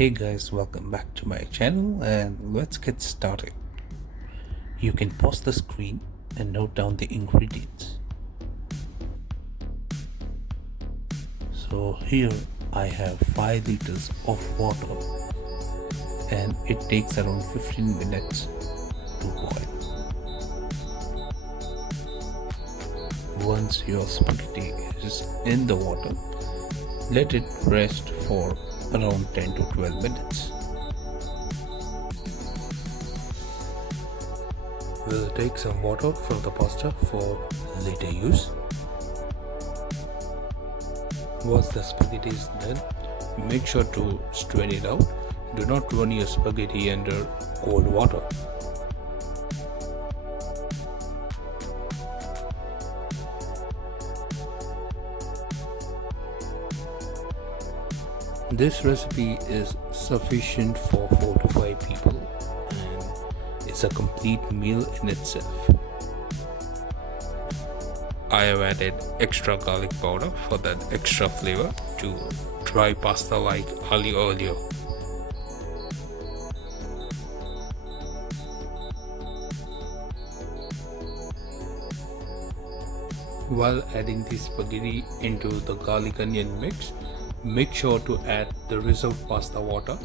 Hey guys, welcome back to my channel and let's get started. You can pause the screen and note down the ingredients. So here I have 5 liters of water and it takes around 15 minutes to boil. Once your spaghetti is in the water, let it rest for around 10 to 12 minutes. We'll take some water from the pasta for later use. Once the spaghetti is done, make sure to strain it out. Do not run your spaghetti under cold water. This recipe is sufficient for 4 to 5 people and it's a complete meal in itself. I have added extra garlic powder for that extra flavor to dry pasta like Aglio E Oglio. While adding the spaghetti into the garlic onion mix, make sure to add the reserved pasta water.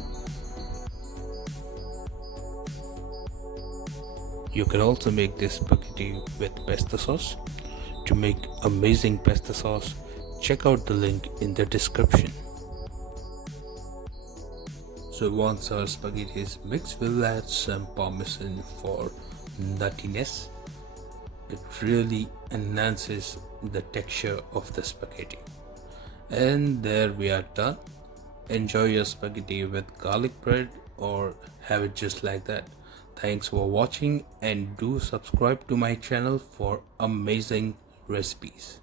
You can also make this spaghetti with pesto sauce. To make amazing pesto sauce, check out the link in the description. So once our spaghetti is mixed, we'll add some parmesan for nuttiness. It really enhances the texture of the spaghetti. And there we are done. Enjoy your spaghetti with garlic bread or have it just like that. Thanks for watching and do subscribe to my channel for amazing recipes.